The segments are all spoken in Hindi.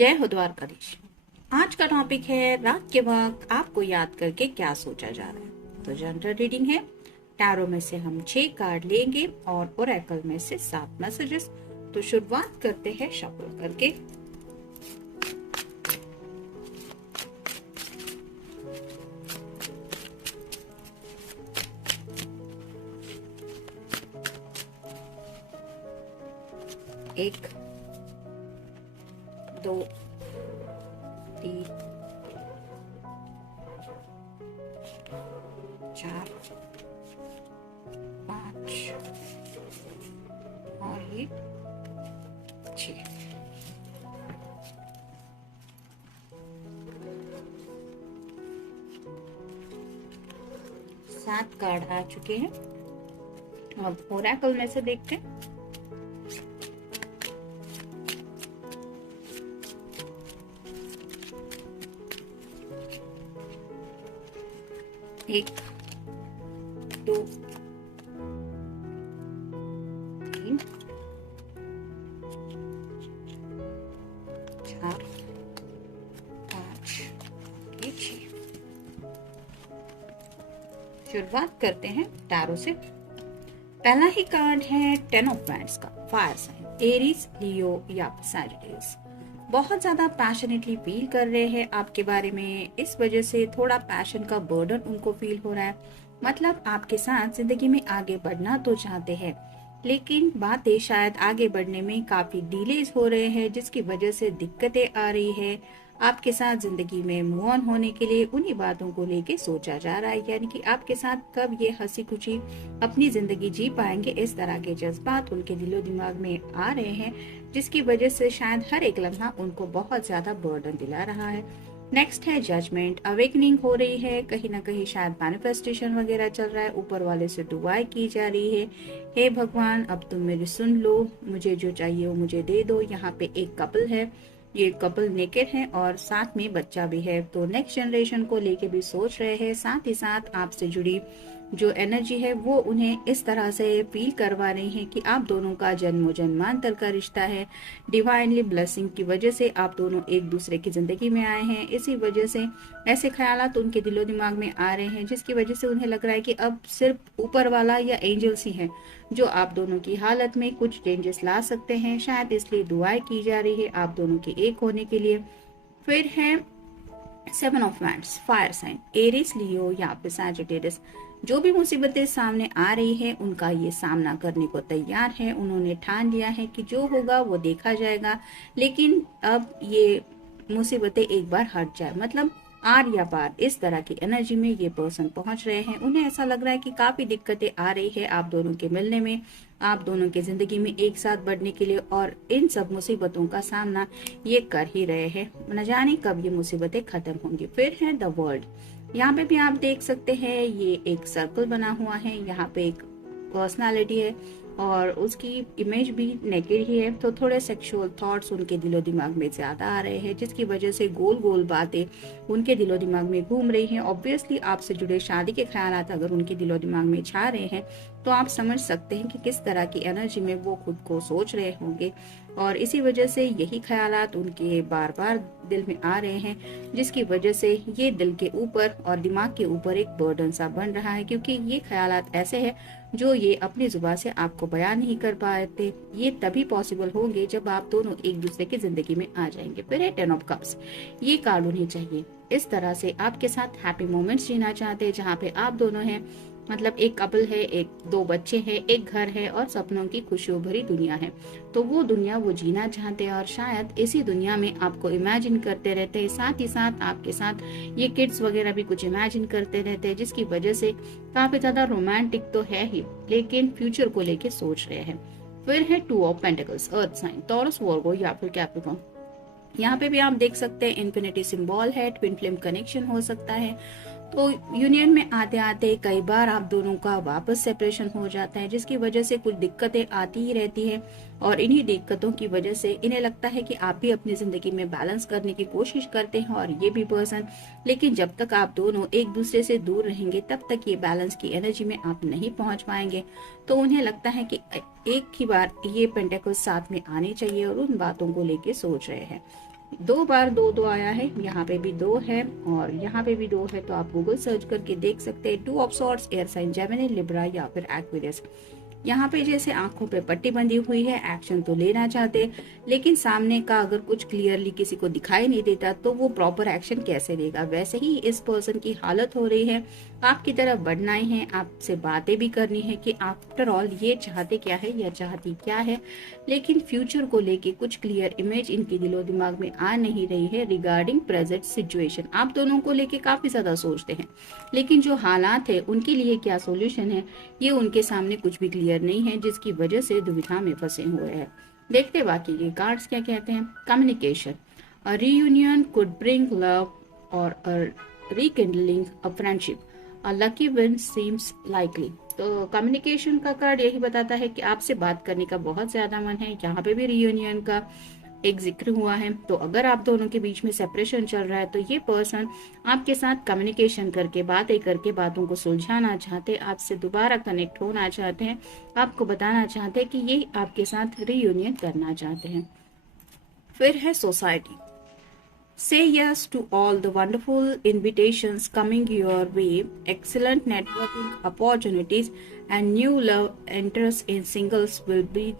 जय हो द्वारकाधीश। आज का टॉपिक है रात के वक्त आपको याद करके क्या सोचा जा रहा है। तो जनरल रीडिंग है। टैरो में से हम 6 कार्ड लेंगे और ओरेकल में से 7 मैसेजेस। तो शुरुआत करते हैं शफल करके। एक, दो, तीन, चार, 5 और ये 6। सात कार्ड आ चुके हैं। अब ओरेकल में से देखते हैं। एक, दो, तीन, चार, 5, 6। शुरुआत करते हैं टैरो से। पहला ही कार्ड है 10 ऑफ वैंड्स का, फायर साइन, एरीज, लियो या सैजिटेरियस। बहुत ज्यादा पैशनेटली फील कर रहे हैं आपके बारे में, इस वजह से थोड़ा पैशन का बर्डन उनको फील हो रहा है। मतलब आपके साथ जिंदगी में आगे बढ़ना तो चाहते हैं, लेकिन बातें शायद आगे बढ़ने में काफी डिलेज हो रहे हैं, जिसकी वजह से दिक्कतें आ रही है। आपके साथ जिंदगी में मूव ऑन होने के लिए उन्हीं बातों को लेके सोचा जा रहा है, यानी कि आपके साथ कब ये हंसी खुशी अपनी जिंदगी जी पाएंगे, इस तरह के जज्बात उनके दिलो दिमाग में आ रहे हैं, जिसकी वजह से शायद हर एक लम्हा उनको बहुत ज्यादा बर्डन दिला रहा है। नेक्स्ट है जजमेंट, अवेकनिंग हो रही है, कहीं ना कहीं शायद मैनिफेस्टेशन वगैरह चल रहा है, ऊपर वाले से दुआएं की जा रही है, हे भगवान अब तुम मेरी सुन लो, मुझे जो चाहिए वो मुझे दे दो। यहाँ पे एक कपल है, ये कपल नेकेड है और साथ में बच्चा भी है, तो नेक्स्ट जनरेशन को लेके भी सोच रहे हैं। साथ ही साथ आपसे जुड़ी जो एनर्जी है वो उन्हें इस तरह से फील करवा रही है कि आप दोनों का जन्मों जन्मांतर का रिश्ता है। डिवाइनली ब्लेसिंग की वजह से आप दोनों एक दूसरे की जिंदगी में आए हैं, इसी वजह से ऐसे ख्यालात उनके दिलो दिमाग में आ रहे हैं, जिसकी वजह से उन्हें लग रहा है कि अब सिर्फ ऊपर वाला या एंजल्स ही है जो आप दोनों की हालत में कुछ चेंजेस ला सकते हैं। शायद इसलिए दुआएं की जा रही है आप दोनों के एक होने के लिए। फिर है 7 of wands, fire sign, Aries, Leo या फिर सैजिटेरियस। जो भी मुसीबतें सामने आ रही है उनका ये सामना करने को तैयार है। उन्होंने ठान लिया है कि जो होगा वो देखा जाएगा, लेकिन अब ये मुसीबतें एक बार हट जाए, मतलब आर या पार, इस तरह की एनर्जी में ये पर्सन पहुंच रहे हैं। उन्हें ऐसा लग रहा है कि काफी दिक्कतें आ रही है आप दोनों के मिलने में, आप दोनों के जिंदगी में एक साथ बढ़ने के लिए, और इन सब मुसीबतों का सामना ये कर ही रहे हैं। न जाने कब ये मुसीबतें खत्म होंगी। फिर है द वर्ल्ड, यहाँ पे भी आप देख सकते हैं ये एक सर्कल बना हुआ है, यहाँ पे एक पर्सनालिटी है और उसकी इमेज भी नेकेड ही है, तो थोड़े सेक्सुअल थॉट्स उनके दिलो दिमाग में ज्यादा आ रहे हैं, जिसकी वजह से गोल गोल बातें उनके दिलो दिमाग में घूम रही हैं। ऑब्वियसली आपसे जुड़े शादी के ख्यालात अगर उनके दिलो दिमाग में छा रहे हैं तो आप समझ सकते हैं कि किस तरह की एनर्जी में वो खुद को सोच रहे होंगे, और इसी वजह से यही ख्यालात उनके बार बार दिल में आ रहे हैं, जिसकी वजह से ये दिल के ऊपर और दिमाग के ऊपर एक बर्डन सा बन रहा है, क्योंकि ये ख्यालात ऐसे हैं जो ये अपनी जुबान से आपको बयान नहीं कर पाते। ये तभी पॉसिबल होंगे जब आप दोनों एक दूसरे की जिंदगी में आ जाएंगे। फिर है 10 ऑफ कप्स, ये कार्ड उन्हें चाहिए। इस तरह से आपके साथ हैप्पी मोमेंट्स जीना चाहते हैं, जहाँ पे आप दोनों हैं, मतलब एक कपल है, एक 2 बच्चे हैं, एक घर है और सपनों की खुशियों भरी दुनिया है। तो वो दुनिया वो जीना चाहते हैं और शायद इसी दुनिया में आपको इमेजिन करते रहते हैं। साथ ही साथ आपके साथ ये किड्स वगैरह भी कुछ इमेजिन करते रहते हैं, जिसकी वजह से काफी ज्यादा रोमांटिक तो है ही, लेकिन फ्यूचर को लेके सोच रहे हैं। फिर है 2 of pentacles, earth sign, Taurus, Virgo या फिर कैप्रिकॉर्न। यहाँ पे भी आप देख सकते हैं इन्फिनिटी सिंबल है, ट्विन फ्लेम कनेक्शन हो सकता है। तो यूनियन में आते आते कई बार आप दोनों का वापस सेपरेशन हो जाता है, जिसकी वजह से कुछ दिक्कतें आती ही रहती है, और इन्हीं दिक्कतों की वजह से इन्हें लगता है कि आप भी अपनी जिंदगी में बैलेंस करने की कोशिश करते हैं और ये भी पर्सन, लेकिन जब तक आप दोनों एक दूसरे से दूर रहेंगे तब तक ये बैलेंस की एनर्जी में आप नहीं पहुंच पाएंगे। तो उन्हें लगता है कि एक ही बार ये पेंटेकल्स साथ में आने चाहिए और उन बातों को लेके सोच रहे हैं। 2 बार 2 आया है, यहाँ पे भी 2 है और यहाँ पे भी 2 है, तो आप गूगल सर्च करके देख सकते हैं। 2 of swords, air sign Gemini, Libra या फिर एक्वेरियस। यहाँ पे जैसे आंखों पे पट्टी बंधी हुई है, एक्शन तो लेना चाहते, लेकिन सामने का अगर कुछ क्लियरली किसी को दिखाई नहीं देता तो वो प्रॉपर एक्शन कैसे लेगा। वैसे ही इस पर्सन की हालत हो रही है, आपकी तरफ बढ़ना ही है, आपसे बातें भी करनी है कि आफ्टर ऑल ये चाहते क्या है या चाहती क्या है, लेकिन फ्यूचर को लेके कुछ क्लियर इमेज इनके दिलो दिमाग में आ नहीं रही है रिगार्डिंग प्रेजेंट सिचुएशन। आप दोनों को लेके काफी ज्यादा सोचते हैं, लेकिन जो हालात है उनके लिए क्या सोल्यूशन है ये उनके सामने कुछ भी क्लियर नहीं है, जिसकी वजह से दुविधा में फंसे हुए हैं। देखते बाकी ये कार्ड्स क्या कहते हैं। Communication, a reunion could bring love और a rekindling a friendship, a lucky win seems likely. तो कम्युनिकेशन का कार्ड यही बताता है कि आपसे बात करने का बहुत ज्यादा मन है। यहाँ पे भी रीयूनियन का एक जिक्र हुआ है, तो अगर आप दोनों के बीच में सेपरेशन चल रहा है तो ये पर्सन आपके साथ कम्युनिकेशन करके, बातें करके बातों को सुलझाना चाहते, आपसे दोबारा कनेक्ट होना चाहते हैं, आपको बताना चाहते हैं कि ये आपके साथ रीयूनियन करना चाहते हैं। फिर है society, say yes to all the wonderful invitations coming your way, excellent networking opportunities and new love interest in singles will be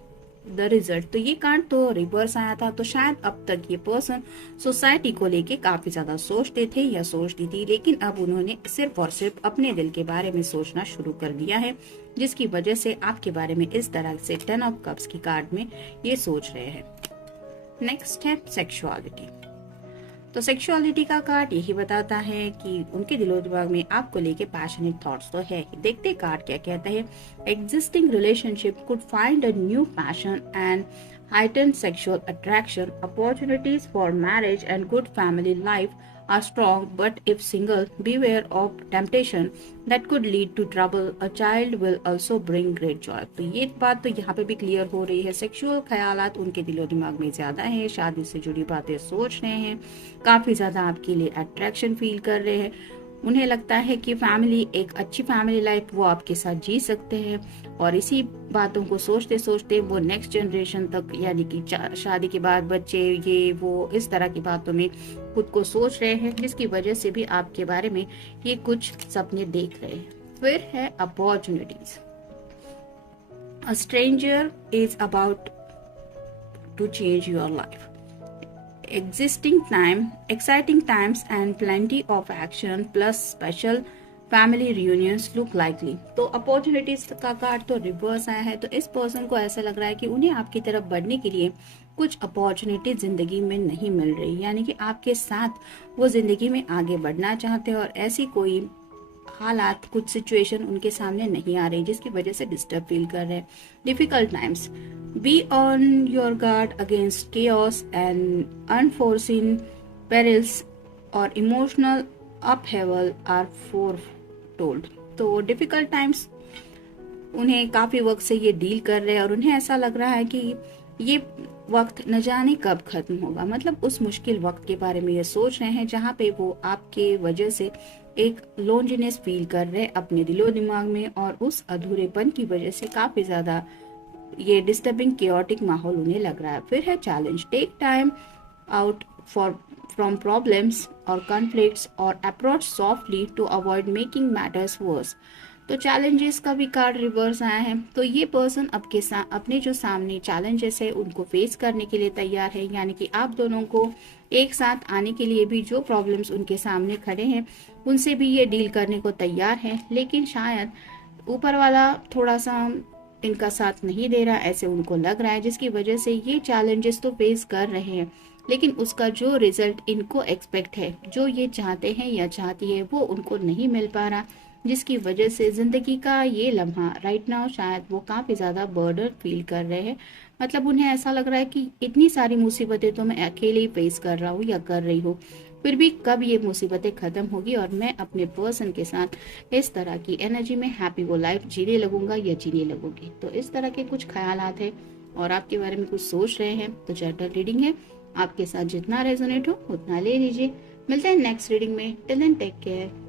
the result. तो ये कार्ड तो रिवर्स आया था, तो शायद अब तक ये पर्सन सोसाइटी को लेके काफी ज्यादा सोचते थे या सोचती थी, लेकिन अब उन्होंने सिर्फ और सिर्फ अपने दिल के बारे में सोचना शुरू कर दिया है, जिसकी वजह से आपके बारे में इस तरह से 10 ऑफ कप्स की कार्ड में ये सोच रहे हैं। नेक्स्ट है सेक्सुअलिटी। तो सेक्सुअलिटी का कार्ड यही बताता है कि उनके दिलो दिमाग में आपको लेके पैशनेट थॉट्स तो है ही। देखते कार्ड क्या कहता है। Existing relationship could find a new passion and heightened sexual attraction, opportunities for marriage and good family life are strong, but if single, beware of temptation that could lead to trouble. A child will also bring great joy. तो ये बात तो यहाँ पे भी क्लियर हो रही है। सेक्सुअल ख्यालात उनके दिलो दिमाग में ज्यादा है, शादी से जुड़ी बातें सोच रहे हैं, काफी ज्यादा आपके लिए अट्रैक्शन फील कर रहे हैं। उन्हें लगता है कि फैमिली, एक अच्छी फैमिली लाइफ वो आपके साथ जी सकते हैं, और इसी बातों को सोचते सोचते वो नेक्स्ट जनरेशन तक, यानी कि शादी के बाद बच्चे, ये वो इस तरह की बातों में खुद को सोच रहे हैं, जिसकी वजह से भी आपके बारे में ये कुछ सपने देख रहे हैं। फिर है opportunities. A stranger is about to change your life, exciting times and plenty of action plus special family reunions look likely। तो अपॉर्चुनिटीज का कार्ड तो रिवर्स आया है, तो इस पर्सन को ऐसा लग रहा है कि उन्हें आपकी तरफ बढ़ने के लिए कुछ अपॉर्चुनिटी जिंदगी में नहीं मिल रही, यानी कि आपके साथ वो जिंदगी में आगे बढ़ना चाहते हैं और ऐसी कोई हालात, कुछ सिचुएशन उनके सामने नहीं आ रही, जिसकी वजह से डिस्टर्ब फील कर रहे हैं। Difficult times, be on your guard against chaos and unforeseen perils और इमोशनल अपहेवल आर फोरटोल्ड। तो डिफिकल्ट टाइम्स उन्हें काफी वक्त से ये डील कर रहे हैं और उन्हें ऐसा लग रहा है कि ये वक्त न जाने कब खत्म होगा। मतलब उस मुश्किल वक्त के बारे में ये सोच रहे हैं जहाँ पे वो आपके वजह से एक लोनलीनेस फील कर रहे हैं अपने दिलो दिमाग में, और उस अधूरेपन की वजह से काफी ज्यादा ये डिस्टर्बिंग केओटिक माहौल उन्हें लग रहा है। फिर है challenge, take time out from problems और कॉन्फ्लिक्ट्स और approach softly to avoid making matters worse. तो चैलेंजेस का भी कार्ड रिवर्स आया है, तो ये पर्सन अपने जो सामने चैलेंजेस है उनको फेस करने के लिए तैयार है, यानी कि आप दोनों को एक साथ आने के लिए भी जो प्रॉब्लम्स उनके सामने खड़े हैं उनसे भी ये डील करने को तैयार है, लेकिन शायद ऊपर वाला थोड़ा सा इनका साथ नहीं दे रहा, ऐसे उनको लग रहा है, जिसकी वजह से ये चैलेंजेस तो फेस कर रहे हैं, लेकिन उसका जो रिजल्ट इनको एक्सपेक्ट है, जो ये चाहते हैं या चाहती है, वो उनको नहीं मिल पा रहा, जिसकी वजह से जिंदगी का ये लम्हा राइट नाउ शायद वो काफी ज्यादा बर्डन फील कर रहे हैं। मतलब उन्हें ऐसा लग रहा है कि इतनी सारी मुसीबतें तो मैं अकेले ही फेस कर रहा हूँ या कर रही हूँ, फिर भी कब ये मुसीबतें खत्म होगी और मैं अपने पर्सन के साथ इस तरह की एनर्जी में हैप्पी वो लाइफ जीने लगूंगा या जीने लगूंगी। तो इस तरह के कुछ ख्यालात है और आपके बारे में कुछ सोच रहे हैं। तो जनरल रीडिंग है, आपके साथ जितना रेजोनेट हो उतना ले लीजिए। मिलते हैं नेक्स्ट रीडिंग में। Till then take care.